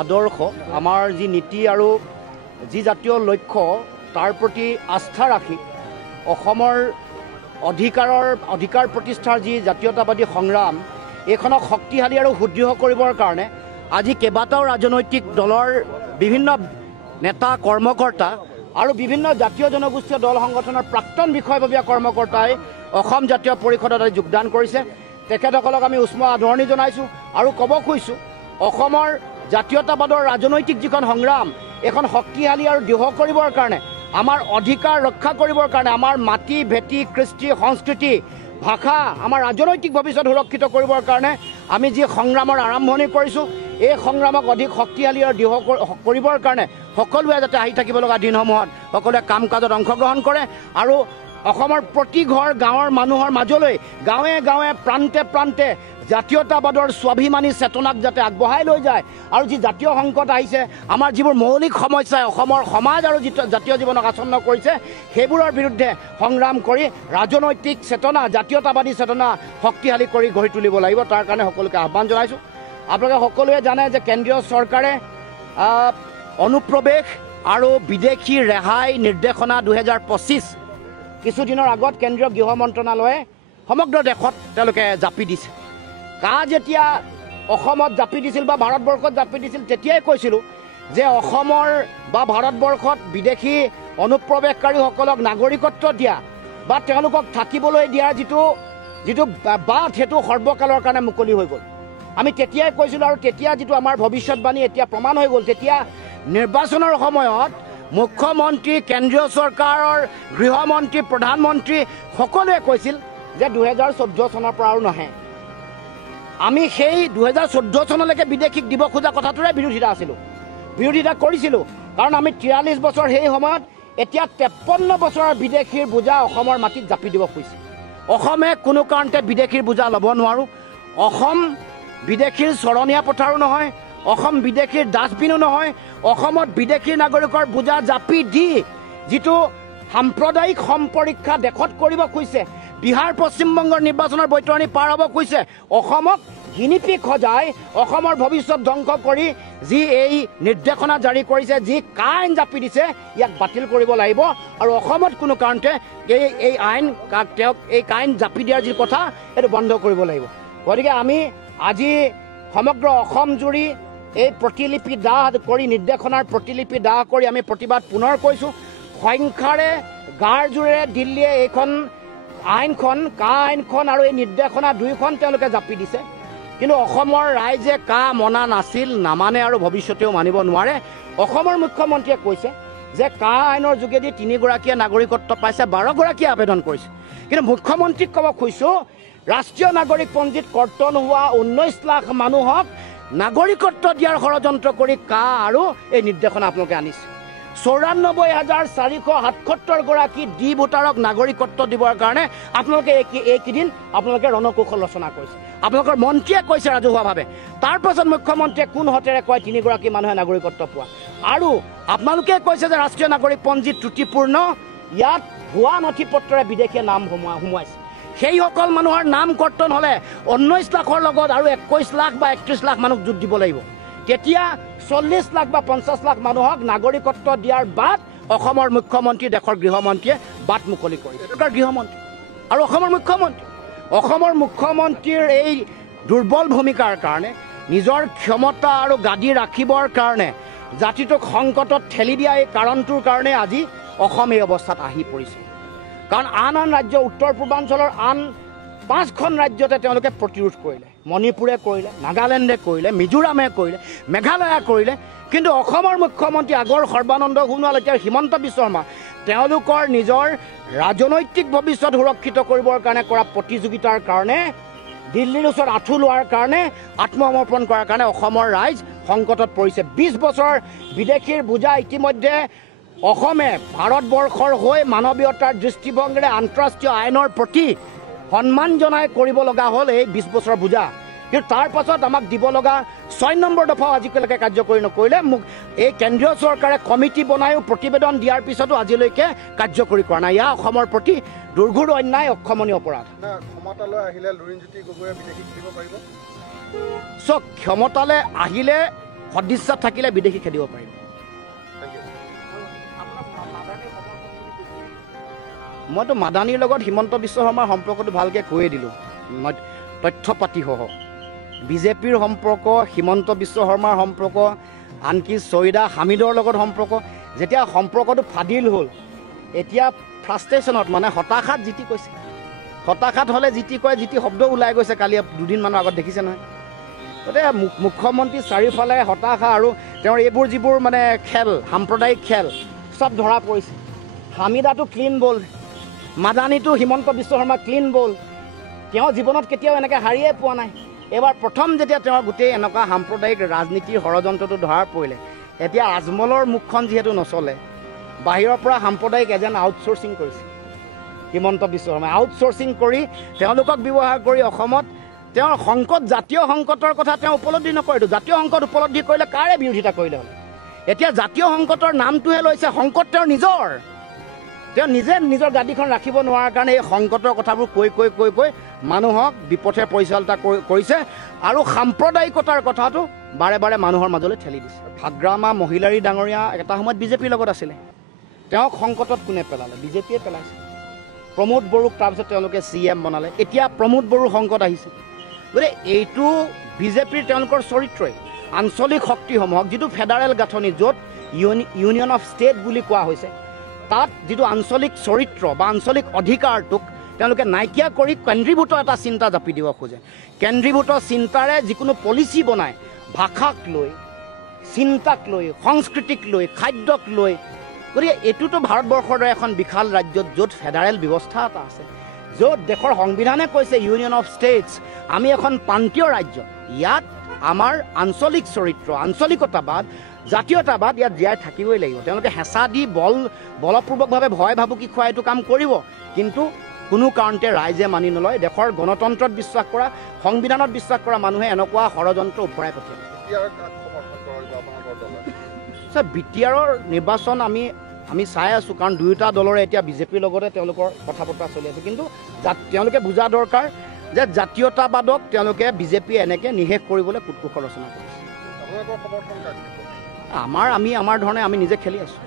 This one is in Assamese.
আদৰ্শ আমাৰ যি নীতি আৰু যি জাতীয় লক্ষ্য তাৰ প্ৰতি আস্থা ৰাখি অসমৰ অধিকাৰ প্ৰতিষ্ঠাৰ যি জাতীয়তাবাদী সংগ্ৰাম এইখনক শক্তিশালী আৰু সুদৃঢ় কৰিবৰ কাৰণে আজি কেইবাটাও ৰাজনৈতিক দলৰ বিভিন্ন নেতা কৰ্মকৰ্তা আৰু বিভিন্ন জাতীয় জনগোষ্ঠীয় দল সংগঠনৰ প্ৰাক্তন বিষয়ববীয়া কৰ্মকৰ্তাই অসম জাতীয় পৰিষদত আজি যোগদান কৰিছে। তেখেতসকলক আমি উষ্ম আদৰণি জনাইছোঁ আৰু ক'ব খুজিছোঁ অসমৰ জাতীয়তাবাদৰ ৰাজনৈতিক যিখন সংগ্ৰাম এখন শক্তিশালী আৰু দৃঢ় কৰিবৰ কাৰণে আমাৰ অধিকাৰ ৰক্ষা কৰিবৰ কাৰণে আমাৰ মাটি ভেটি কৃষ্টি সংস্কৃতি ভাষা আমাৰ ৰাজনৈতিক ভৱিষ্যত সুৰক্ষিত কৰিবৰ কাৰণে আমি যি সংগ্ৰামৰ আৰম্ভণি কৰিছোঁ এই সংগ্ৰামক অধিক শক্তিশালী আৰু দৃঢ় কৰিবৰ কাৰণে সকলোৱে যাতে আহি থাকিব লগা দিনসমূহত সকলোৱে কাম কাজত অংশগ্ৰহণ কৰে আৰু অসমৰ প্ৰতি ঘৰ গাঁৱৰ মানুহৰ মাজলৈ গাঁৱে গাঁৱে প্ৰান্তে প্ৰান্তে জাতীয়তাবাদৰ স্বাভিমানী চেতনাক যাতে আগবঢ়াই লৈ যায় আৰু যি জাতীয় সংকট আহিছে আমাৰ যিবোৰ মৌলিক সমস্যাই অসমৰ সমাজ আৰু জাতীয় জীৱনক আচ্ছন্ন কৰিছে সেইবোৰৰ বিৰুদ্ধে সংগ্ৰাম কৰি ৰাজনৈতিক চেতনা জাতীয়তাবাদী চেতনা শক্তিশালী কৰি গঢ়ি তুলিব লাগিব। তাৰ কাৰণে সকলোকে আহ্বান জনাইছোঁ। আপোনালোকে সকলোৱে জানে যে কেন্দ্ৰীয় চৰকাৰে অনুপ্ৰৱেশ আৰু বিদেশী ৰেহাই নিৰ্দেশনা 2025 কিছুদিনৰ আগত কেন্দ্ৰীয় গৃহ মন্ত্ৰণালয়ে সমগ্ৰ দেশত তেওঁলোকে জাপি দিছে। যেতিয়া অসমত জাপি দিছিল বা ভাৰতবৰ্ষত জাপি দিছিল তেতিয়াই কৈছিলোঁ যে অসমৰ বা ভাৰতবৰ্ষত বিদেশী অনুপ্ৰৱেশকাৰীসকলক নাগৰিকত্ব দিয়া বা তেওঁলোকক থাকিবলৈ দিয়াৰ যিটো বাট সেইটো সৰ্বকালৰ কাৰণে মুকলি হৈ গ'ল। আমি তেতিয়াই কৈছিলোঁ আৰু তেতিয়া যিটো আমাৰ ভৱিষ্যতবাণী এতিয়া প্ৰমাণ হৈ গ'ল। তেতিয়া নিৰ্বাচনৰ সময়ত মুখ্যমন্ত্ৰী কেন্দ্ৰীয় চৰকাৰৰ গৃহমন্ত্ৰী প্ৰধানমন্ত্ৰী সকলোৱে কৈছিল যে 2014 চনৰ পৰা আৰু নাহে। আমি সেই 2014 চনলৈকে বিদেশীক দিব খোজা কথাটোৰে বিৰোধিতা কৰিছিলোঁ কাৰণ আমি 43 বছৰ সেই সময়ত এতিয়া 53 বছৰৰ বিদেশীৰ বোজা অসমৰ মাটিত জাপি দিব খুজিছে। অসমে কোনো কাৰণতে বিদেশীৰ বোজা ল'ব নোৱাৰোঁ। অসম বিদেশীৰ চৰণীয়া পথাৰো নহয়, অসম বিদেশীৰ ডাষ্টবিনো নহয়। অসমত বিদেশী নাগৰিকৰ বোজা জাপি দি যিটো সাম্প্ৰদায়িক সম্পৰীক্ষা দেশত কৰিব খুজিছে, বিহাৰ পশ্চিমবংগৰ নিৰ্বাচনৰ বৈতৰণি পাৰ হ'ব খুজিছে, অসমক গিনিপিক সজাই অসমৰ ভৱিষ্যত ধ্বংস কৰি যি এই নিৰ্দেশনা জাৰি কৰিছে, যি আইন জাপি দিছে ইয়াক বাতিল কৰিব লাগিব আৰু অসমত কোনো কাৰণতে এই আইন জাপি দিয়াৰ যি কথা সেইটো বন্ধ কৰিব লাগিব। গতিকে আমি আজি সমগ্ৰ অসম জুৰি এই প্ৰতিলিপি দাহ কৰি নিৰ্দেশনাৰ প্ৰতিলিপি দাহ কৰি আমি প্ৰতিবাদ পুনৰ কৰিছোঁ। সংখ্যাৰে গাৰ জোৰেৰে দিল্লীয়ে এইখন আইনখন আৰু এই নিৰ্দেশনা দুয়োখন তেওঁলোকে জাপি দিছে। কিন্তু অসমৰ ৰাইজে মনা নাছিল, নামানে আৰু ভৱিষ্যতেও মানিব নোৱাৰে। অসমৰ মুখ্যমন্ত্ৰীয়ে কৈছে যে আইনৰ যোগেদি 3 গৰাকীয়ে নাগৰিকত্ব পাইছে, 12 গৰাকীয়ে আবেদন কৰিছে। কিন্তু মুখ্যমন্ত্ৰীক ক'ব খুজিছোঁ ৰাষ্ট্ৰীয় নাগৰিক পঞ্জীত কৰ্তন হোৱা 19 লাখ মানুহক নাগৰিকত্ব দিয়াৰ ষড়যন্ত্ৰ কৰি আৰু এই নিৰ্দেশনা আপোনালোকে আনিছে। 94,477 গৰাকী ডি ভোটাৰক নাগৰিকত্ব দিবৰ কাৰণে আপোনালোকে এইকেইদিন আপোনালোকে ৰণকৌশল ৰচনা কৰিছে। আপোনালোকৰ মন্ত্ৰীয়ে কৈছে ৰাজহুৱাভাৱে, তাৰ পাছত মুখ্যমন্ত্ৰীয়ে কোন হতেৰে কয় 3 গৰাকী মানুহে নাগৰিকত্ব পোৱা। আৰু আপোনালোকে কৈছে যে ৰাষ্ট্ৰীয় নাগৰিক পঞ্জী ত্ৰুটিপূৰ্ণ, ইয়াত ভুৱা নথি পত্ৰৰে বিদেশীয়ে নাম সোমোৱাইছে। সেইসকল মানুহৰ নাম কৰ্তন হ'লে 19 লাখৰ লগত আৰু 21 লাখ বা 31 লাখ মানুহক যোগ দিব লাগিব। তেতিয়া 40 লাখ বা 50 লাখ মানুহক নাগৰিকত্ব দিয়াৰ বাট অসমৰ মুখ্যমন্ত্ৰী দেশৰ গৃহমন্ত্ৰীয়ে বাট মুকলি কৰিছে। গৃহমন্ত্ৰী আৰু অসমৰ মুখ্যমন্ত্ৰীৰ এই দুৰ্বল ভূমিকাৰ কাৰণে, নিজৰ ক্ষমতা আৰু গাদী ৰাখিবৰ কাৰণে জাতিটোক সংকটত ঠেলি দিয়া এই কাৰণটোৰ কাৰণে আজি অসম এই অৱস্থাত আহি পৰিছে। কাৰণ আন ৰাজ্য উত্তৰ পূৰ্বাঞ্চলৰ আন 5খন ৰাজ্যতে তেওঁলোকে প্ৰতিৰোধ কৰিলে। মণিপুৰে কৰিলে, নাগালেণ্ডে কৰিলে, মিজোৰামে কৰিলে, মেঘালয়ে কৰিলে। কিন্তু অসমৰ মুখ্যমন্ত্ৰী আগৰ সৰ্বানন্দ সোণোৱাল, এতিয়া হিমন্ত বিশ্ব শৰ্মা, তেওঁলোকৰ নিজৰ ৰাজনৈতিক ভৱিষ্যত সুৰক্ষিত কৰিবৰ কাৰণে কৰা প্ৰতিযোগিতাৰ কাৰণে, দিল্লীৰ ওচৰত আঁঠু লোৱাৰ কাৰণে, আত্মসমৰ্পণ কৰাৰ কাৰণে অসমৰ ৰাইজ সংকটত পৰিছে। 20 বছৰ বিদেশীৰ বোজা ইতিমধ্যে অসমে ভাৰতবৰ্ষৰ হৈ মানৱীয়তাৰ দৃষ্টিভংগীৰে আন্তঃৰাষ্ট্ৰীয় আইনৰ প্ৰতি সন্মান জনাই কৰিব লগা হ'ল এই 20 বছৰ বোজা। কিন্তু তাৰ পাছত আমাক দিব লগা 6 নম্বৰ দফাও আজিলৈকে কাৰ্যকৰী নকৰিলে। এই কেন্দ্ৰীয় চৰকাৰে কমিটি বনায়ো প্ৰতিবেদন দিয়াৰ পিছতো আজিলৈকে কাৰ্যকৰী কৰা নাই। ইয়াৰ অসমৰ প্ৰতি দুৰ্ঘোৰ অন্যায়, অক্ষমনীয় অপৰাধ। ক্ষমতালৈ আহিলে লুৰিণজ্যোতি গগৈয়ে বিদেশীক দিব পাৰিব? ক্ষমতালৈ আহিলে সদিচ্ছাত থাকিলে বিদেশী খেদিব পাৰিব। মইতো মাদানীৰ লগত হিমন্ত বিশ্ব শৰ্মাৰ সম্পৰ্কটো ভালকৈ কৈয়ে দিলোঁ, মই তথ্য পাতিসহ। বিজেপিৰ সম্পৰ্ক, হিমন্ত বিশ্ব শৰ্মাৰ সম্পৰ্ক, আনকি ছয়িদা হামিদৰ লগত সম্পৰ্ক, যেতিয়া সম্পৰ্কটো ফাদিল হ'ল, এতিয়া ফ্ৰাষ্ট্ৰেশ্যনত মানে হতাশাত যি টি কৈছে। হতাশাত হ'লে যি টি কয়, যি টি শব্দ ওলাই গৈছে কালি দুদিনমানৰ আগত দেখিছে নহয়। গতিকে মুখ্যমন্ত্ৰী চাৰিওফালে হতাশা আৰু তেওঁৰ এইবোৰ যিবোৰ মানে খেল, সাম্প্ৰদায়িক খেল চব ধৰা পৰিছে। হামিদাটো ক্লিন বল, মাদানীটো হিমন্ত বিশ্ব শৰ্মা ক্লিন বল। তেওঁ জীৱনত কেতিয়াও এনেকৈ হাৰিয়ে পোৱা নাই। এইবাৰ প্ৰথম যেতিয়া তেওঁৰ গোটেই এনেকুৱা সাম্প্ৰদায়িক ৰাজনীতিৰ ষড়যন্ত্ৰটো ধৰাৰ পৰিলে, এতিয়া আজমলৰ মুখখন যিহেতু নচলে, বাহিৰৰ পৰা সাম্প্ৰদায়িক এজেণ্ট আউটচোৰ্চিং কৰিছে হিমন্ত বিশ্ব শৰ্মাই। আউটচোৰ্চিং কৰি তেওঁলোকক ব্যৱহাৰ কৰি অসমত তেওঁৰ সংকট, জাতীয় সংকটৰ কথা তেওঁ উপলব্ধি নকৰেতো। জাতীয় সংকট উপলব্ধি কৰিলে কাৰে বিৰোধিতা কৰিলে হ'লে? এতিয়া জাতীয় সংকটৰ নামটোহে লৈছে, সংকট তেওঁৰ নিজৰ। তেওঁ নিজে নিজৰ গাদীখন ৰাখিব নোৱাৰাৰ কাৰণে এই সংকটৰ কথাবোৰ কৈ কৈ কৈ কৈ মানুহক বিপথে পৰিচালিত কৰিছে আৰু সাম্প্ৰদায়িকতাৰ কথাটো বাৰে বাৰে মানুহৰ মাজলৈ ঠেলি দিছে। ভাগ্ৰামা মহিলাৰী ডাঙৰীয়া এটা সময়ত বিজেপিৰ লগত আছিলে, তেওঁক সংকটত কোনে পেলালে? বিজেপিয়ে পেলাইছে। প্ৰমোদ বড়োক তাৰপিছত তেওঁলোকে CM বনালে, এতিয়া প্ৰমোদ বড়োৰ সংকট আহিছে। গতিকে এইটো বিজেপিৰ তেওঁলোকৰ চৰিত্ৰই আঞ্চলিক শক্তিসমূহক, যিটো ফেডাৰেল গাঁথনি য'ত ইউনিয়ন অফ ষ্টেট বুলি কোৱা হৈছে, তাত যিটো আঞ্চলিক চৰিত্ৰ বা আঞ্চলিক অধিকাৰটোক তেওঁলোকে নাইকিয়া কৰি কেন্দ্ৰীভূত এটা চিন্তা জাপি দিব খোজে। কেন্দ্ৰীভূত চিন্তাৰে যিকোনো পলিচি বনায়, ভাষাক লৈ, চিন্তাক লৈ, সংস্কৃতিক লৈ, খাদ্যক লৈ। গতিকে এইটোতো ভাৰতবৰ্ষৰ দৰে এখন বিশাল ৰাজ্যত য'ত ফেডাৰেল ব্যৱস্থা এটা আছে, য'ত দেশৰ সংবিধানে কৈছে ইউনিয়ন অফ ষ্টেটছ, আমি এখন প্ৰান্তীয় ৰাজ্য, ইয়াত আমাৰ আঞ্চলিক চৰিত্ৰ, আঞ্চলিকতাবাদ, জাতীয়তাবাদ ইয়াত জীয়াই থাকিবই লাগিব। তেওঁলোকে হেঁচা দি বলপূৰ্বকভাৱে ভয় ভাবুকি খোৱা এইটো কাম কৰিব, কিন্তু কোনো কাৰণতে ৰাইজে মানি নলয়। দেশৰ গণতন্ত্ৰত বিশ্বাস কৰা, সংবিধানত বিশ্বাস কৰা মানুহে এনেকুৱা ষড়যন্ত্ৰ ওপৰাই পঠিয়াব। BTRৰ নিৰ্বাচন আমি চাই আছোঁ, কাৰণ দুয়োটা দলৰে এতিয়া বিজেপিৰ লগতে তেওঁলোকৰ কথা বতৰা চলি আছে। কিন্তু তেওঁলোকে বুজা দৰকাৰ যে জাতীয়তাবাদক তেওঁলোকে বিজেপিয়ে এনেকৈ নিশেষ কৰিবলৈ কুটকুশ ৰচনা কৰিছে। আমাৰ ধৰণে আমি নিজে খেলি আছোঁ।